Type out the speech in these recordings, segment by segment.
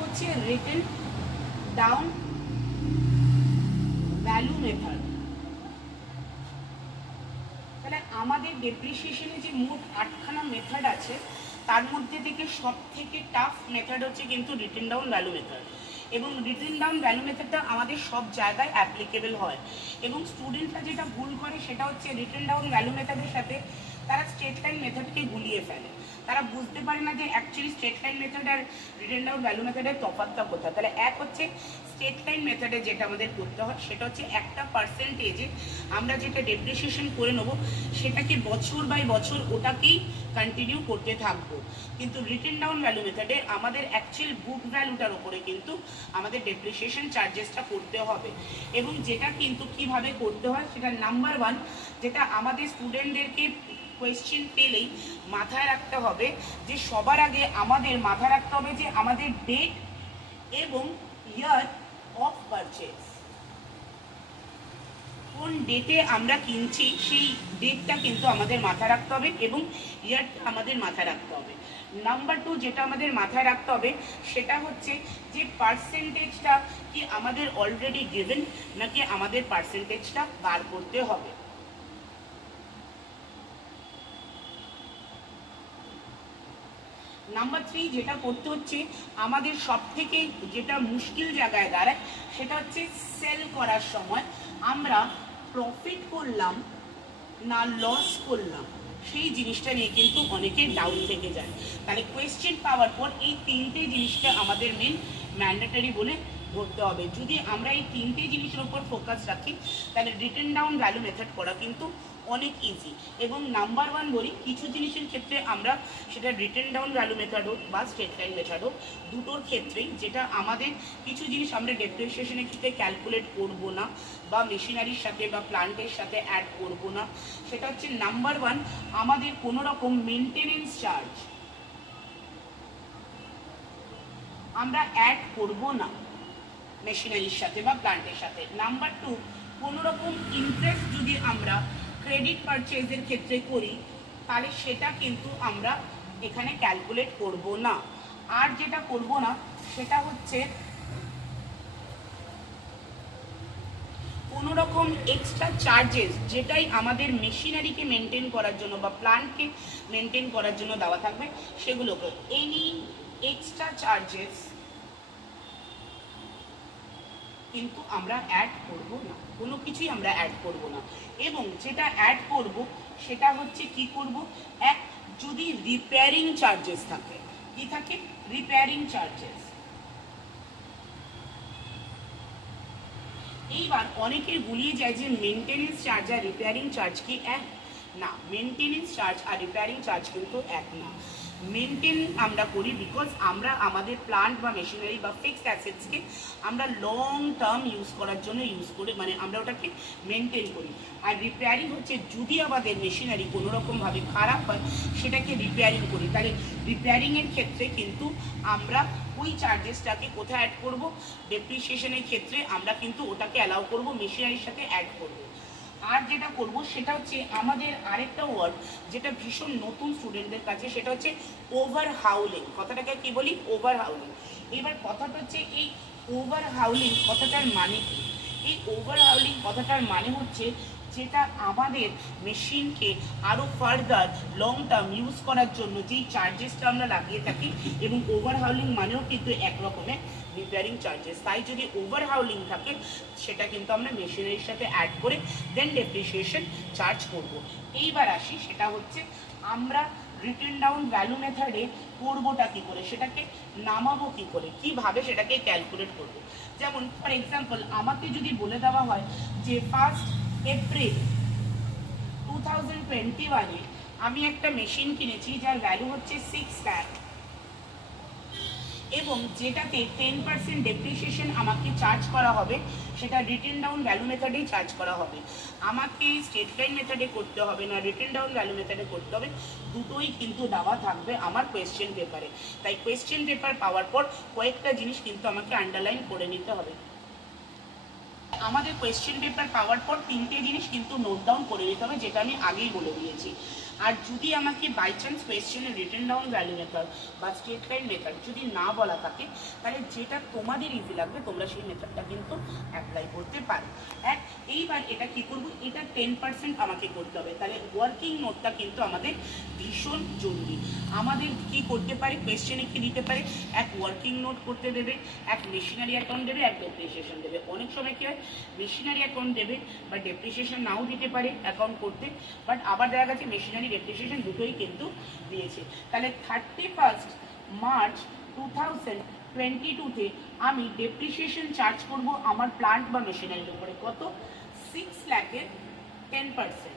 হচ্ছে written down value method. তাহলে আমাদের ডেপ্রিসিয়েশনে যে মোট 8খানা মেথড আছে তার মধ্যে থেকে সব থেকে টাফ মেথড হচ্ছে কিন্তু রিটেন ডাউন ভ্যালু মেথড। এবং রিটেন ডাউন ভ্যালু মেথডটা আমাদের সব জায়গায় অ্যাপ্লিকেবল হয়। এবং স্টুডেন্টরা যেটা ভুল করে সেটা হচ্ছে রিটেন ডাউন ভ্যালু মেথডের সাথে তারা স্ট্রেট লাইন মেথডকে গুলিয়ে ফেলে। তারা বুঝতে পারে না যে actually straight line method are written down value মেথডের তফাৎটা কোথায়। তাহলে এক হচ্ছে স্ট্রেট লাইন মেথডে যেটা আমাদের করতে হয় সেটা হচ্ছে একটা পার্সেন্টেজে আমরা যেটা ডেপ্রিসিয়েশন করে নেবো সেটাকে বছর বাই বছর ওটাকেই কন্টিনিউ করতে থাকবো। কিন্তু রিটেন ডাউন ভ্যালু মেথডে আমাদের অ্যাকচুয়াল বুক ভ্যালুটার উপরে কিন্তু আমাদের ডেপ্রিসিয়েশন চার্জেসটা করতে হবে। এবং যেটা কিন্তু কিভাবে করতে হয় সেটা নাম্বার 1, যেটা আমাদের স্টুডেন্টদেরকে কোয়েশ্চেন পেলেই মাথায় রাখতে হবে যে সবার আগে আমাদের মাথায় রাখতে হবে যে আমাদের ডেট এবং ইয়ার অফ পারচেজ। কোন ডেটে আমরা কিনছি সেই ডেটটা কিন্তু আমাদের মাথায় রাখতে হবে এবং ইয়ারটা আমাদের মাথায় রাখতে হবে। নাম্বার 2 যেটা আমাদের মাথায় রাখতে হবে সেটা হচ্ছে যে পার্সেন্টেজটা কি আমাদের অলরেডি গিভেন নাকি আমাদের পার্সেন্টেজটা বার করতে হবে। নাম্বার 3 যেটা করতে হচ্ছে আমাদের সব থেকে যেটা মুশকিল জায়গায় দাঁড়ায় সেটা হচ্ছে সেল করার সময় আমরা প্রফিট করলাম না লস করলাম সেই জিনিসটা নিয়ে কিন্তু অনেকের ডাউট থেকে যায়। তাহলে কোয়েশ্চেন পাওয়ার পর এই তিনটে জিনিসটা আমাদের মেন ম্যান্ডেটরি বলে ধরতে হবে। যদি আমরা এই তিনটে জিনিসের উপর ফোকাস রাখি তাহলে রিটেন ডাউন ভ্যালু মেথড করা কিন্তু অনেক ইজি। এবং নাম্বার 1 বলি, কিছু জিনিসের ক্ষেত্রে আমরা সেটা রিটেন ডাউন ভ্যালু মেথড হোক বা স্ট্রেট লাইন মেথড হোক দুটোর ক্ষেত্রেই যেটা আমাদের কিছু জিনিস আমরা ডেপ্রিসিয়েশনের ক্ষেত্রে ক্যালকুলেট করব না বা মেশিনারির সাথে বা প্লান্টের সাথে অ্যাড করব না, সেটা হচ্ছে নাম্বার 1 আমাদের কোনো রকম মেনটেনেন্স চার্জ আমরা অ্যাড করব না মেশিনারির সাথে বা প্লান্টের সাথে। নাম্বার 2 কোনো রকম ইন্টারেস্ট যদি আমরা ক্রেডিট পারচেজের ক্ষেত্রে করি তাহলে সেটা কিন্তু আমরা এখানে ক্যালকুলেট করব না। আর যেটা করব না সেটা হচ্ছে কোনো রকম এক্সট্রা চার্জেস যেটাই আমাদের মেশিনারিকে মেনটেন করার জন্য বা প্ল্যান্টকে মেনটেন করার জন্য দেওয়া থাকবে সেগুলোকে এনি এক্সট্রা চার্জেস কিন্তু আমরা অ্যাড করব না, কোনো কিছুই আমরা অ্যাড করব না। এবং যেটা অ্যাড করব সেটা হচ্ছে কি করব, এক যদি রিপেয়ারিং চার্জেস থাকে, কি থাকে রিপেয়ারিং চার্জেস। এইবার অনেকের গুলিয়ে যায় যে মেনটেনেন্স চার্জ আর রিপেয়ারিং চার্জ কি এক? না, মেনটেনেন্স চার্জ আর রিপেয়ারিং চার্জ কিন্তু এক না। মেনটেন আমরা করি বিকজ আমরা আমাদের প্লান্ট বা মেশিনারি বা ফিক্সড অ্যাসেটসকে আমরা লং টার্ম ইউজ করার জন্য ইউজ করি, মানে আমরা ওটাকে মেনটেন করি। আর রিপেয়ারিং হচ্ছে যদি আমাদের মেশিনারি কোনো রকমভাবে খারাপ হয় সেটাকে রিপেয়ারিং করি। তাহলে রিপেয়ারিংয়ের ক্ষেত্রে কিন্তু আমরা ওই চার্জেসটাকে কোথায় অ্যাড করব, ডেপ্রিসিয়েশনের ক্ষেত্রে আমরা কিন্তু ওটাকে অ্যালাউ করব, মেশিনারির সাথে অ্যাড করব। আর যেটা করব সেটা হচ্ছে আমাদের আরেকটা ওয়ার্ড যেটা ভীষণ নতুন স্টুডেন্টদের কাছে, সেটা হচ্ছে ওভার হাউলিং। কথাটাকে কি বলি, ওভার হাউলিং। এবার কথাটা হচ্ছে এই ওভার হাউলিং কথাটার মানে কি? এই ওভার হাউলিং কথাটার মানে হচ্ছে যেটা আমাদের মেশিনকে আরও ফার্দার লং টার্ম ইউজ করার জন্য যেই চার্জেসটা আমরা লাগিয়ে থাকি, এবং ওভার হাউলিং মানেও কিন্তু এক রকমের রিপেয়ারিং চার্জেস। তাই যদি ওভার হাউলিং থাকে সেটা কিন্তু আমরা মেশিনারির সাথে অ্যাড করে দেন ডেপ্রিসিয়েশন চার্জ করব। এইবার আসি সেটা হচ্ছে আমরা রিটেন ডাউন ভ্যালু মেথডে করবোটা কী করে, সেটাকে নামাবো কী করে, কীভাবে সেটাকে ক্যালকুলেট করব। যেমন ফর এক্সাম্পল আমাকে যদি বলে দেওয়া হয় যে 1 এপ্রিল 2021 আমি একটা মেশিন কিনেছি যার ভ্যালু হচ্ছে 6 লাখ এবং যেটাতে 10% ডেপ্রিসিয়েশন আমাকে চার্জ করা হবে, সেটা রিটেন ডাউন ভ্যালু মেথডেই চার্জ করা হবে। আমাকে স্ট্রেট লাইন মেথডে করতে হবে না, রিটেন ডাউন ভ্যালু মেথডে করতে হবে, দুটোই কিন্তু দেওয়া থাকবে আমার কোয়েশ্চেন পেপারে। তাই কোয়েশ্চেন পেপার পাওয়ার পর কয়েকটা জিনিস কিন্তু আমাকে আন্ডারলাইন করে নিতে হবে। আমাদের কোয়েশ্চেন পেপার পাওয়ার পর তিনটে জিনিস কিন্তু নোট ডাউন করে নিতে হবে, যেটা আমি আগেই বলে দিয়েছি। আর যদি আমাকে বাই চান্স কোয়েশ্চেনে রিটেন ডাউন ভ্যালু মেথড বা স্ট্রেট লাইন মেথড যদি না বলা থাকে, তাহলে যেটা তোমাদের ইজি লাগবে তোমরা সেই মেথডটা কিন্তু অ্যাপ্লাই করতে পারো। এইবার এটা কি করব, এটা 10% আমাকে করতে হবে, তাহলে ওয়ার্কিং নোটটা কিন্তু আমাদের ভীষণ জরুরি। আমাদের কি করতে পারে, কোয়েশ্চেনে কি দিতে পারে, এক ওয়ার্কিং নোট করতে দেবে, এক মেশিনারি অ্যাকাউন্ট দেবে, এক ডেপ্রিসিয়েশন দেবে। অনেক সময় কি হয়, মেশিনারি অ্যাকাউন্ট দেবে বা ডেপ্রিসিয়েশন নাও দিতে পারে অ্যাকাউন্ট করতে, বাট আবার দেখা গেছে মেশিনারি ডেপ্রিসিয়েশন দুটোই কিন্তু দিয়েছে। তাহলে 31 মার্চ 2022-তে আমি ডেপ্রিসিয়েশন চার্জ করব আমার প্লান্ট বা মেশিনারির উপরে কত, 6 লাখের 10%,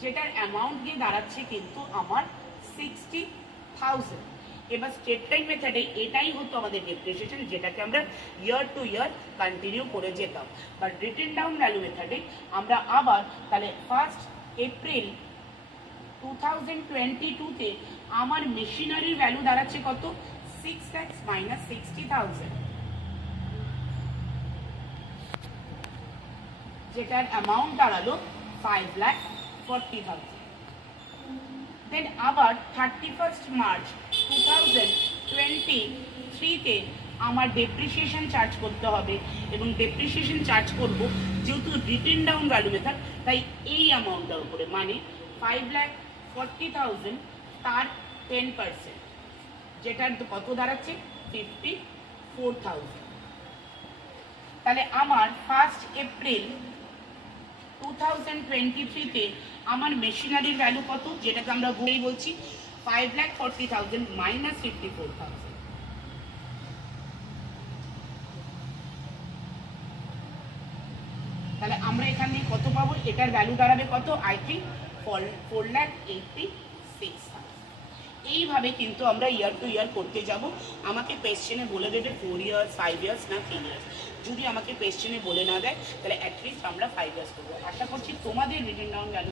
যেটার অ্যামাউন্ট গিয়ে দাঁড়াচ্ছে কিন্তু আমার 60,000। এবার স্টেট লাইন মেথডে এটাই হতো আমাদের ডেপ্রিসিয়েশন, যেটাকে আমরা ইয়ার টু ইয়ার কন্টিনিউ করে যেতাম। বাট রিটেন ডাউন ভ্যালু মেথডে আমরা আবার তাহলে 1 এপ্রিল 2022-তে আমার মেশিনারির ভ্যালু দাঁড়াচ্ছে কত, 6 lakhs minus 60,000, যেটার অ্যামাউন্ট দাঁড়ালো 5,40,000। দেন আবার 31 মার্চ 2023-তে আমার ডেপ্রিসিয়েশন চার্জ করতে হবে, এবং ডেপ্রিসিয়েশন চার্জ করব যেহেতু রিটেন ডাউন ভ্যালু মেথড, তাই এই অ্যামাউন্টটার উপরে, মানে 5,40,000 তার 10%, যেটার কত দাঁড়াচ্ছে 54,000। তাহলে আমার 1 এপ্রিল 2023-তে আমার মেশিনারির ভ্যালু কত, যেটাকে আমরা বলেই বলছি 5,40,000 মাইনাস 54,000। তাহলে আমরা এখান থেকে কত পাবো, এটার ভ্যালু দাঁড়াবে কত, আই থিঙ্ক 4,86,000। এইভাবে কিন্তু আমরা ইয়ার টু ইয়ার করতে যাব। আমাকে কোয়েশ্চেনে বলে দেবে 4 ইয়ার্স, 5 ইয়ার্স না 3 ইয়ার্স। যদি আমাকে কোয়েশ্চেনে বলে না দেয়, তাহলে অ্যাটলিস্ট আমরা 5 ইয়ার্স করবো। আশা করছি তোমাদের রিটেন ডাউন ভ্যালু